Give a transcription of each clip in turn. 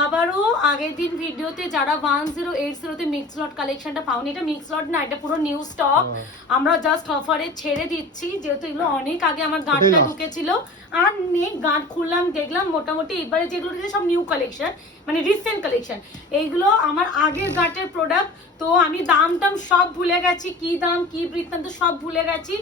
আবারও আগের দিন ভিডিওতে যারা 1080 তে মিক্স লট কালেকশনটা পাওনি, এটা মিক্স লট না, এটা পুরো নিউ স্টক। আমরা জাস্ট অফারে ছেড়ে দিচ্ছি, যেহেতু এগুলো অনেক আগে আমার গাঁটটা ঢুকেছিল আর নেই। গাঁট খুললাম, দেখলাম মোটামুটি এবারে যেগুলো সব নিউ কালেকশন, মানে রিসেন্ট কালেকশন। এইগুলো আমার আগের গাঁটের প্রোডাক্ট, তো আমি দাম টাম সব ভুলে গেছি, কি দাম কি বৃত্তান্ত সব ভুলে গেছি।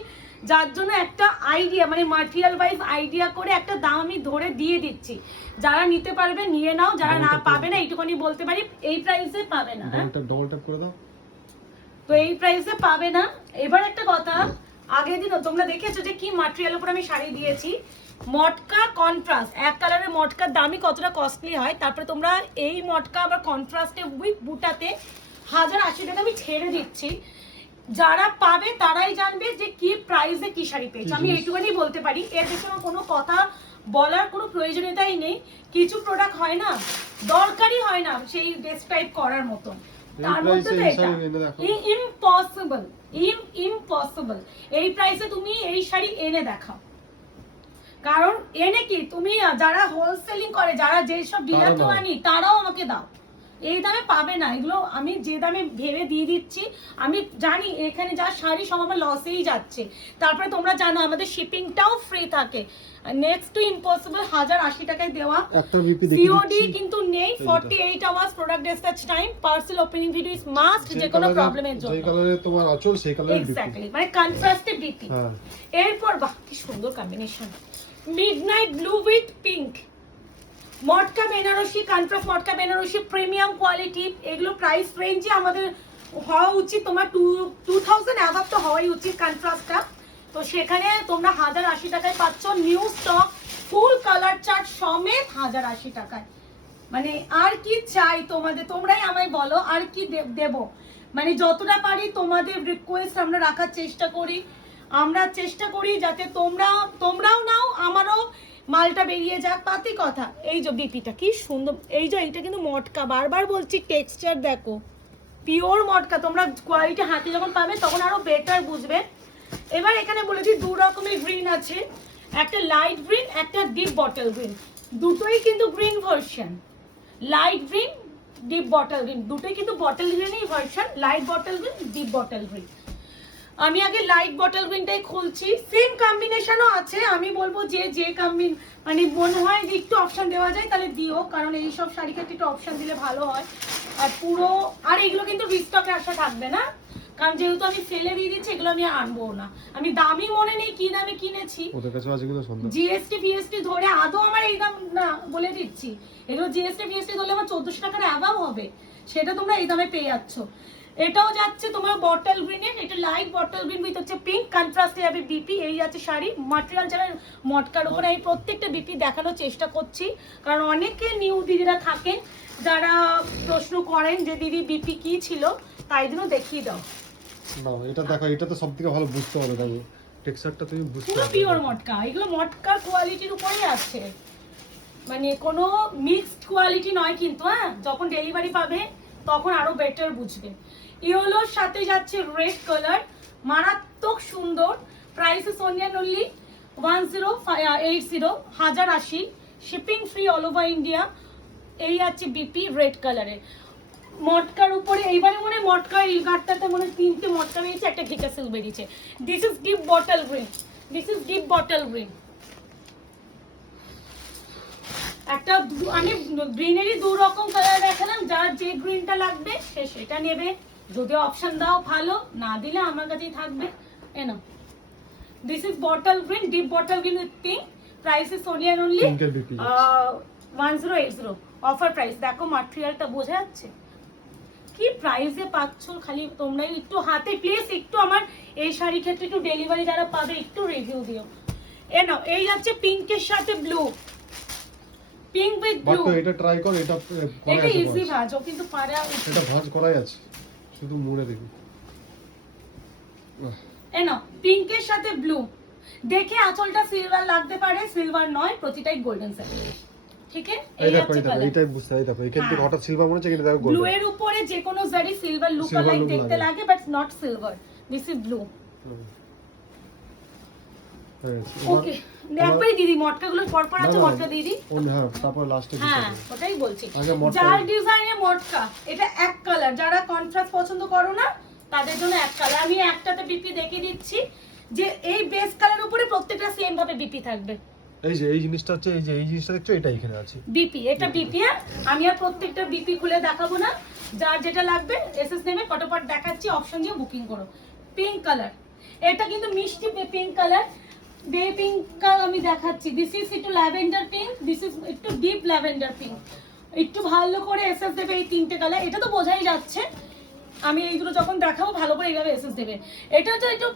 যার জন্য একটা আইডিয়া, মানে ম্যাটেরিয়াল ওয়াইজ আইডিয়া করে একটা দাম আমি ধরে দিয়ে দিচ্ছি। যারা নিতে পারবে নিয়ে নাও, যারা না পাবে না এইটুকুনি বলতে পারি এই প্রাইসে পাবে না। ডবল ট্যাপ করে দাও। তো এই প্রাইসে পাবে না। এবার একটা কথা, আগের দিনও তোমরা দেখেছো যে কি ম্যাটেরিয়াল উপর আমি শাড়ি দিয়েছি, মটকা কন্ট্রাস্ট। এক কালারের মটকার দামই কতটা কস্টলি হয়, তারপরে তোমরা এই মটকা আবার কন্ট্রাস্টে উইথ বুটাতে 1080 টাকা আমি ছেড়ে দিচ্ছি। যারা পাবে তারাই জানবে যে কি প্রাইসে কি শাড়ি পেয়েছে। আমি এইটুকুনি বলতে পারি, এর বেশি আমার কোনো কথা বলার কোনো প্রয়োজনীয়তাই নেই। কিছু প্রোডাক্ট হয় না, দরকারই হয় না সেই ডেসক্রাইব করার মতন। তার মধ্যে তো এটা ইম্পসিবল, ইম্পসিবল এই প্রাইসে তুমি এই শাড়ি এনে দেখাও। কারণ এনে কি তুমি, যারা হোলসেলিং করে, যারা যেসব ডিলার তো আনি, তারাও আমাকে দাও। এই দামে পাবে না। এগুলো আমি যে দামে ভেবে দিয়ে দিচ্ছি, আমি জানি এখানে যা শাড়ি সব আমার লসেই যাচ্ছে। তারপরে তোমরা জানো আমাদের শিপিংটাও ফ্রি থাকে। নেক্সট টু ইম্পসিবল 1080 টাকায় দেওয়া, সিওডি কিন্তু নেই। 48 hours product dispatch time, parcel opening video is must যে কোনো প্রবলেমের জন্য। যে কালারে তোমার আঁচল সেই কালারে এক্স্যাক্টলি, মানে কন্ট্রাস্টে বিপি। এরপর বাহ কি সুন্দর combination, midnight blue with pink, মটকা বেনারসি, কন্ট্রাস্ট মটকা বেনারসি, প্রিমিয়াম কোয়ালিটি। এগুলো প্রাইস রেঞ্জে আমাদের হওয়া উচিত তোমার 2000 অ্যাবাভ তো হওয়াই উচিত কন্ট্রাস্টটা। তো সেখানে তোমরা 1080 টাকায় পাচ্ছ new stock, full colour chart সমেত 1080 টাকায়। মানে আর কি চাই তোমাদের, তোমরাই আমায় বলো আর কি দেব। মানে যতটা পারি তোমাদের রিকোয়েস্ট আমরা রাখার চেষ্টা করি। আমরা চেষ্টা করি যাতে তোমরাও নাও, আমারও মালটা বেরিয়ে যাক, পাতি কথা। এই যে বিপিটা কি সুন্দর, এই যে এইটা কিন্তু মটকা, বারবার বলছি টেক্সচার দেখো, পিওর মটকা। তোমরা কোয়ালিটি হাতে যখন পাবে তখন আরো বেটার বুঝবে। এবার এখানে বলেছি দু রকমের গ্রিন আছে, একটা লাইট গ্রিন, একটা ডিপ বটল গ্রিন। দুটোই কিন্তু green version, light green deep bottle green, দুটোই কিন্তু বটল গ্রিনই version, light bottle green deep bottle green. আমি আগে লাইট বটল গ্রিনটাই খুলছি, সেম কম্বিনেশনও আছে। আমি বলবো যে মানে মনে হয় যে একটু অপশন দেওয়া যায় তাহলে দিও, কারণ এই সব শাড়ি ক্ষেত্রে একটু অপশন দিলে ভালো হয়। আর পুরো আর এগুলো কিন্তু রিস্টকে আসা থাকবে না, কারণ যেহেতু আমি সেলে দিয়ে দিচ্ছি, এগুলো আমি আনবো না। আমি দামই মনে নেই কি দামে কিনেছি, জিএসটি ফিএসটি ধরে আদৌ আমার এই দাম না বলে দিচ্ছি। এগুলো জিএসটি ফিএসটি ধরলে আমার 1400 টাকার অ্যাবাভ হবে, সেটা তোমরা এই দামে পেয়ে যাচ্ছ। এটাও যাচ্ছে তোমার বটল গ্রিনের, এটা লাইট বটল গ্রিন উইথ হচ্ছে পিঙ্ক, কন্ট্রাস্টে যাবে বিপি। এই আছে শাড়ি ম্যাটেরিয়াল, যারা মটকার উপরে আমি প্রত্যেকটা বিপি দেখানোর চেষ্টা করছি, কারণ অনেকে নিউ দিদিরা থাকেন যারা প্রশ্ন করেন যে দিদি বিপি কি ছিল, তাই জন্য দেখিয়ে দাও। না এটা দেখো, এটা তো সবথেকে ভালো বুঝতে হবে, দেখো টেক্সচারটা তুমি বুঝতে পুরো পিওর মটকা। এগুলো মটকার কোয়ালিটির উপরেই আছে, মানে কোনো মিক্সড কোয়ালিটি নয় কিন্তু। হ্যাঁ, যখন ডেলিভারি পাবে তখন আরো বেটার বুঝবে। ইয়েলোর সাথে যাচ্ছে রেড কালার, মারাত্মক সুন্দর। Price is only 1080, 1080, shipping free all over India. এই আছে বিপি রেড কালারের মটকার উপরে। এইবারে মনে হয় মটকার এই গাঁটটাতে মনে হয় 3টে মটকা বেরিয়েছে, একটা ঘিটা সিল বেরিয়েছে। This is deep bottle green, this is deep bottle green. একটা আমি গ্রিনেরই দু রকম কালার দেখালাম, যার যে গ্রিনটা লাগবে সে সেটা নেবে। যদি অপশন দাও ভালো, না দিলে আমার কাছেই থাকবে। এনো this is bottle green, deep bottle green with pink. Price is only 1080 offer price. দেখো ম্যাটেরিয়ালটা বোঝা যাচ্ছে কি প্রাইসে পাচ্ছ, খালি তোমরাই একটু হাতে প্লিজ একটু আমার এই শাড়ি ক্ষেত্রে একটু ডেলিভারি যারা পাবে একটু রিভিউ দিও। এনো এই যাচ্ছে পিঙ্কের সাথে ব্লু, পিঙ্ক উইথ ব্লু। এটা ট্রাই কর, এটা করা এটা ইজি ভাজও কিন্তু পারে, এটা ভাজ করাই আছে, শুধু মুড়ে দেখি। এনো পিঙ্কের সাথে ব্লু, দেখে আঁচলটা সিলভার লাগতে পারে, সিলভার নয়, প্রতিটাই গোল্ডেন সাইড। ঠিক আছে, এই আছে কালার। এইটাই বুঝতে হয়, দেখো এখান থেকে হঠাৎ সিলভার মনে হচ্ছে, কিন্তু দেখো গোল্ডেন। ব্লু এর উপরে যে কোনো জারি সিলভার লুক লাইক দেখতে লাগে, but not silver. This is blue. হয়ে গেছে। ওকে একবারই দিদি মটকাগুলো পরপর আছে, না, না, মটকা দিদি। হ্যাঁ তারপর লাস্টে হ্যাঁ ওটাই বলছি, আগে মটকা জাল ডিজাইনের মটকা, এটা এক কালার, যারা কন্ট্রাস্ট পছন্দ করো না তাদের জন্য এক কালার। আমি একটাতে বিপি দেখিয়ে দিচ্ছি যে এই বেস কালার উপরে প্রত্যেকটা সেম ভাবে বিপি থাকবে। এই যে এই জিনিসটা হচ্ছে, এই জিনিসটা দেখছো, এটা এখানে আছে বিপি, এটা বিপি। আমি আর প্রত্যেকটা বিপি খুলে দেখাবো না, যার যেটা লাগবে এসএস নেমে ফটোফট দেখাচ্ছি, অপশন দিয়ে বুকিং করো। পিঙ্ক কালার, এটা কিন্তু মিষ্টি পিঙ্ক কালার, বে পিঙ্ক কালার আমি দেখাচ্ছি। দিস ইজ একটু ল্যাভেন্ডার পিঙ্ক, দিস ইজ একটু ডিপ ল্যাভেন্ডার পিঙ্ক। একটু ভালো করে এসএস দেবে এই তিনটে কালার, এটা তো বোঝাই যাচ্ছে। আমি এইগুলো যখন দেখাবো ভালো করে এইভাবে এসএস দেবে। এটা হচ্ছে একটু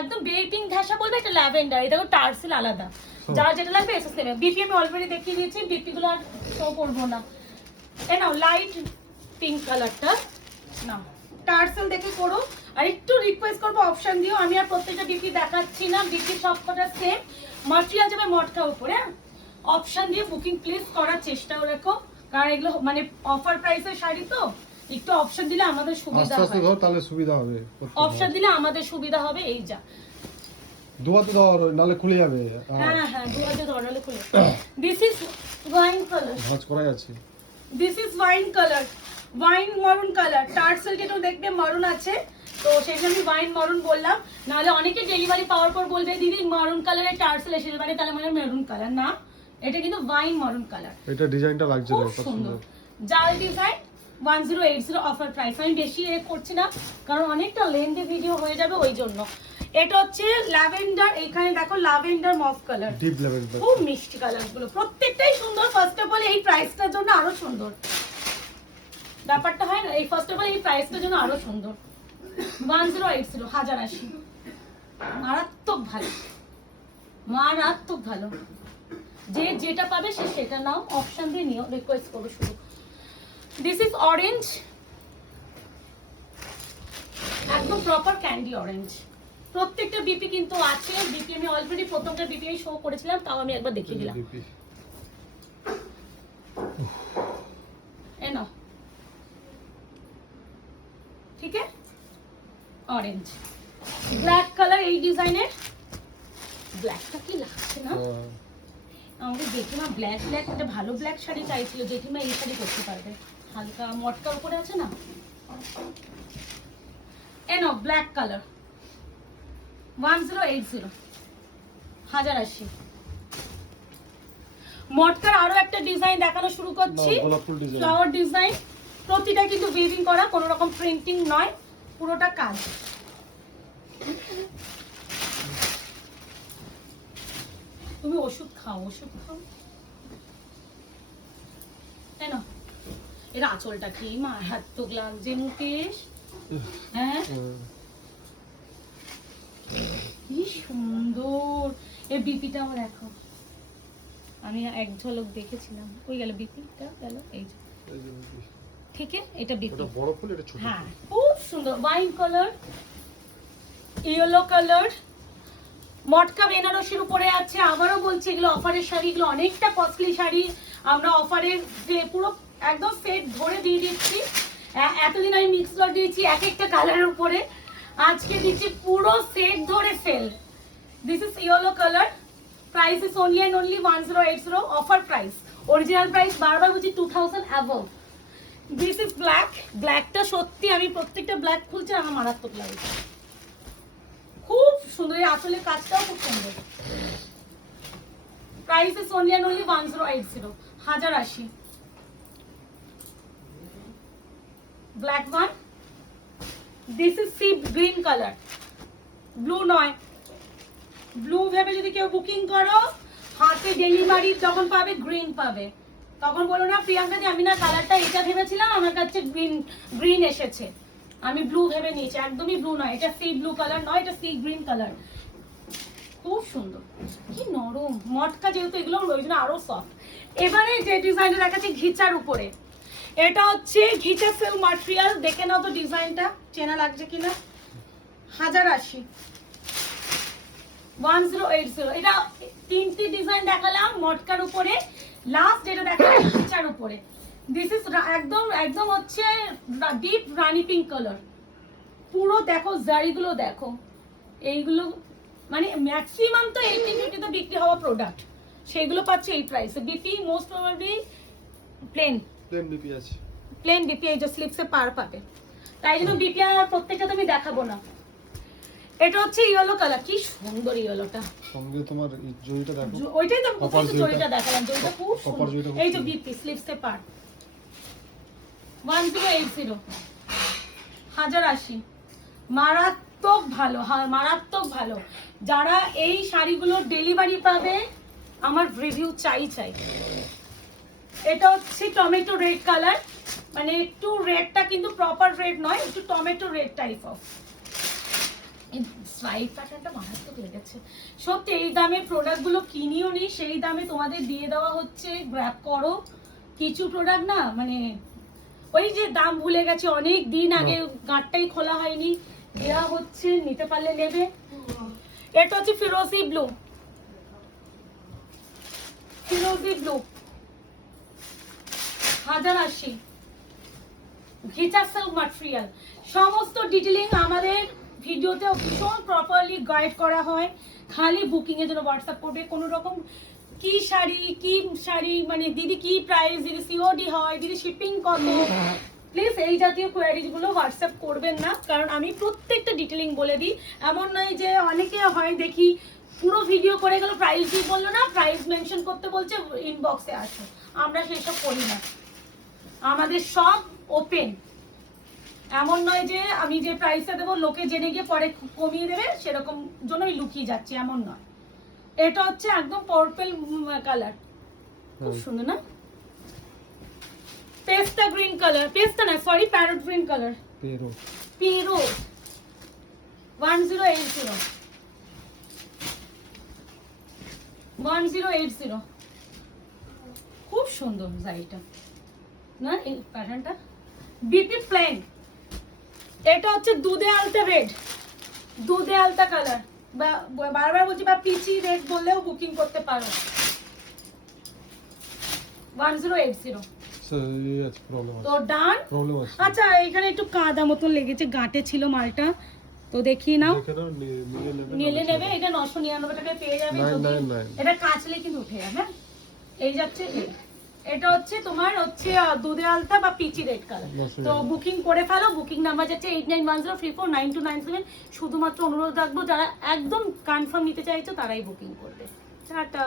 একদম বে পিঙ্ক ঘাসা বলবে, এটা ল্যাভেন্ডার, এটা টার্সেল আলাদা। যার যেটা লাগবে এসএস নেবে। বিপি আমি অলরেডি দেখিয়ে দিয়েছি, বিপি গুলো আর শো করবো না। এ নাও লাইট পিঙ্ক কালারটা নাও, টার্সেল দেখে করো। আর একটু রিকোয়েস্ট করবো অপশন দিও, আমি আর প্রত্যেকটা বিপি দেখাচ্ছি না, বিপি সবকটা সেম মাটেরিয়াল যাবে মটকা উপরে। অপশন দিয়ে বুকিং প্লেস করার চেষ্টাও রেখো, কারণ এগুলো মানে অফার প্রাইসের শাড়ি তো, একটু অপশন দিলে আমাদের সুবিধা আস্তে আস্তে হবে। ধর, তাহলে সুবিধা হবে। অপশন দিলে আমাদের সুবিধা হবে। এই যা দুয়াতে ধর, নালে খুলে যাবে। হ্যাঁ হ্যাঁ দু হাজার ধরালে খুলে। দিস ইজ ওয়াইন কালার, ভাঁজ করা আছে। This is wine colour, wine maroon colour. Tassel যেটাও দেখবে মরুন আছে, তো সেই জন্য আমি ওয়াইন মরুন বললাম। নাহলে অনেকে ডেলিভারি পাওয়ার পর বলবে দিদি মারুন কালারের টার্সেল এসেছে, মানে তাহলে মানে মেরুন কালার না, এটা কিন্তু ওয়াইন মরুন কালার। এটা ডিজাইনটা লাগছে খুব সুন্দর জাল ডিজাইন, 1080 অফার প্রাইস। আমি বেশি করছি না কারণ অনেকটা লেন্থি ভিডিও হয়ে যাবে ওই জন্য। এটা হচ্ছে ল্যাভেন্ডার, এখানে দেখো ল্যাভেন্ডার মফ কালার, ডিপ ল্যাভেন্ডার, খুব মিষ্টি কালার গুলো, প্রত্যেকটাই সুন্দর। ফার্স্ট অফ অল এই প্রাইসটার জন্য আরো সুন্দর ব্যাপারটা হয় না, এই ফার্স্ট অফ অল এই প্রাইসটার জন্য আরো সুন্দর। 1080 1080, মারাত্মক ভালো, মারাত্মক ভালো। যে যেটা পাবে সে সেটা নাও, অপশন দিয়ে নিও, রিকোয়েস্ট করো শুধু। দিস ইজ অরেঞ্জ, একদম প্রপার ক্যান্ডি অরেঞ্জ। প্রত্যেকটা বিপি কিন্তু আছে, বিপি আমি অলরেডি প্রথমটা বিপি আমি শো করেছিলাম, তাও আমি একবার দেখিয়ে দিলাম। এ নাও, ঠিক আছে, অরেঞ্জ ব্ল্যাক কালার। এই ডিজাইনের ব্ল্যাকটা কি লাগছে না আমাকে, জেঠিমা ব্ল্যাক ব্ল্যাক একটা ভালো ব্ল্যাক শাড়ি চাইছিল, জেঠিমা এই শাড়ি করতে পারবে, হালকা মটকার উপরে আছে না। এ নাও ব্ল্যাক কালার, 1080 1080। মটকার আরো একটা ডিজাইন দেখানো শুরু করছি, ফ্লাওয়ার ডিজাইন। প্রতিটা কিন্তু উইভিং করা, কোনো রকম প্রিন্টিং নয়, পুরোটা কাজ। তুমি ওষুধ খাও, ওষুধ খাও। কেন এর আঁচলটা কি মারাত্মক লাগছে মুকেশ, হ্যাঁ কি সুন্দর। এই বিপিটাও দেখো, আমি এক ঝলক দেখেছিলাম, ওই গেল বিপিটা গেল, এই যে ঠিক আছে, এটা বিপি, এটা বড় ফুল, এটা ছোট। হ্যাঁ খুব সুন্দর ওয়াইন কালার, ইয়েলো কালার। মটকা বেনারসির উপরে আছে। আবারও বলছি এগুলো অফারের শাড়ি, এগুলো অনেকটা কস্টলি শাড়ি। আমরা অফারের যে পুরো একদম সেট ধরে দিয়ে দিচ্ছি। এতদিন আমি মিক্স লট দিয়েছি এক একটা কালারের উপরে, আজকে দিচ্ছি পুরো সেট ধরে sale. This is yellow colour, price is only and only 1080 offer price. Original price বারবার বলছি 2000 অ্যাবভ। দিস ইজ ব্ল্যাক, ব্ল্যাকটা সত্যি আমি প্রত্যেকটা ব্ল্যাক খুলছি, আমার মারাত্মক লাগে, খুব সুন্দর। এই আঁচলের কাজটাও খুব সুন্দর। Price is only and only 1080 1080। Black one, this is sea green colour, blue নয়, ব্লু ভেবে যদি কেউ বুকিং করো, হাতে ডেলিভারি যখন পাবে গ্রিন পাবে, তখন বলো না প্রিয়াঙ্কা দি আমি না কালারটা এটা ভেবেছিলাম, আমার কাছে গ্রিন এসেছে, আমি ব্লু ভেবে নিয়েছি। একদমই ব্লু নয়, এটা সি ব্লু কালার নয়, এটা সি গ্রিন কালার। খুব সুন্দর, কি নরম মটকা, যেহেতু এগুলো ওই জন্য আরো সফট। এবারে যে ডিজাইনটা দেখাচ্ছি ঘিচার উপরে, এটা হচ্ছে ঘিচা সিল্ক ম্যাটেরিয়াল। দেখে নাও তো ডিজাইনটা, চেনা লাগছে কিনা। 1080 1080। এটা তিনটি ডিজাইন দেখালাম মটকার উপরে, লাস্ট যেটা দেখালাম ঘিচার উপরে। দিস ইজ একদম একদম হচ্ছে ডিপ রানি পিঙ্ক কালার। পুরো দেখো জারিগুলো দেখো, এইগুলো মানে ম্যাক্সিমাম তো 80-50 তো বিক্রি হওয়া প্রোডাক্ট, সেগুলো পাচ্ছে এই প্রাইসে। BP most probably plain BP আছে, প্লেন বিপি এই যে স্লিপসে পার পাবে, তাই জন্য বিপি আর প্রত্যেকটা তুমি দেখাবো না। এটা হচ্ছে ইয়েলো কালার, কি সুন্দর ইয়েলোটা, সঙ্গে তোমার এই জরিটা দেখো, ওইটাই তো কপার জরিটা দেখালাম, জরিটা খুব কপার সুন্দর। জরিটা খুব এই যে সুন্দর। বিপি স্লিপসে পার 1080 1080, মারাত্মক ভালো, হ্যাঁ মারাত্মক ভালো। যারা এই শাড়িগুলো ডেলিভারি পাবে আমার রিভিউ চাই চাই। এটা হচ্ছে টমেটো রেড কালার, মানে একটু রেডটা কিন্তু প্রপার রেড নয়, একটু tomato red type of. Slide প্যাটার্নটা মারাত্মক লেগেছে সত্যি। এই দামে প্রোডাক্টগুলো কিনিও নি, সেই দামে তোমাদের দিয়ে দেওয়া হচ্ছে, গ্র্যাব করো। কিছু প্রোডাক্ট না মানে ওই যে দাম ভুলে গেছে, অনেক দিন আগে গাঁটটাই খোলা হয়নি, দেওয়া হচ্ছে, নিতে পারলে নেবে। এটা হচ্ছে ফিরোজি ব্লু, ফিরোজি ব্লু 1080, ঘিচা সিল্ক ম্যাটেরিয়াল। সমস্ত ডিটেইলিং আমাদের ভিডিওতে ভীষণ প্রপারলি গাইড করা হয়, খালি বুকিং এর জন্য হোয়াটসঅ্যাপ করবে। কোনো রকম কি শাড়ি মানে দিদি কি প্রাইস, দিদি সিওডি হয়, দিদি শিপিং কত, প্লিজ এই জাতীয় কোয়ারিজ গুলো হোয়াটসঅ্যাপ করবেন না, কারণ আমি প্রত্যেকটা ডিটেইলিং বলে দিই। এমন নয় যে অনেকে হয় দেখি পুরো ভিডিও করে গেল, প্রাইস দিয়ে বললো না, প্রাইস মেনশন করতে বলছে, ইনবক্সে আসো। আমরা সেসব করি না, আমাদের সব ওপেন। এমন নয় যে আমি যে প্রাইসটা দেবো লোকে জেনে গিয়ে পরে কমিয়ে দেবে, সেরকম জন্যই লুকিয়ে যাচ্ছে, এমন নয়। এটা হচ্ছে একদম পার্পল কালার, খুব সুন্দর না, পেস্তা গ্রিন কালার, পেস্তা না সরি প্যারট গ্রিন কালার, পিরো 1080 1080, খুব সুন্দর শাড়িটা না, এই প্যাটার্নটা বিপি প্লেন। এটা হচ্ছে দুধে আলতা রেড, দুধে আলতা কালার, বারবার বলছি বা পিচি রেড বললেও বুকিং করতে পারো। 1080 তো ডান। আচ্ছা এখানে একটু কাদা মতন লেগেছে, গাঁটে ছিল মালটা, তো দেখিয়ে নাও, নিলে নেবে। এটা 999 টাকায় পেয়ে যাবে, এটা কাচলে কিন্তু উঠে যাবে। এই যাচ্ছে এটা হচ্ছে তোমার হচ্ছে দুধে আলতা বা পিচি রেড কালার। তো বুকিং করে ফেলো, বুকিং নাম্বার যাচ্ছে 8910349297। শুধুমাত্র অনুরোধ রাখবো, যারা একদম কনফার্ম নিতে চাইছো তারাই বুকিং করবে। টাটা।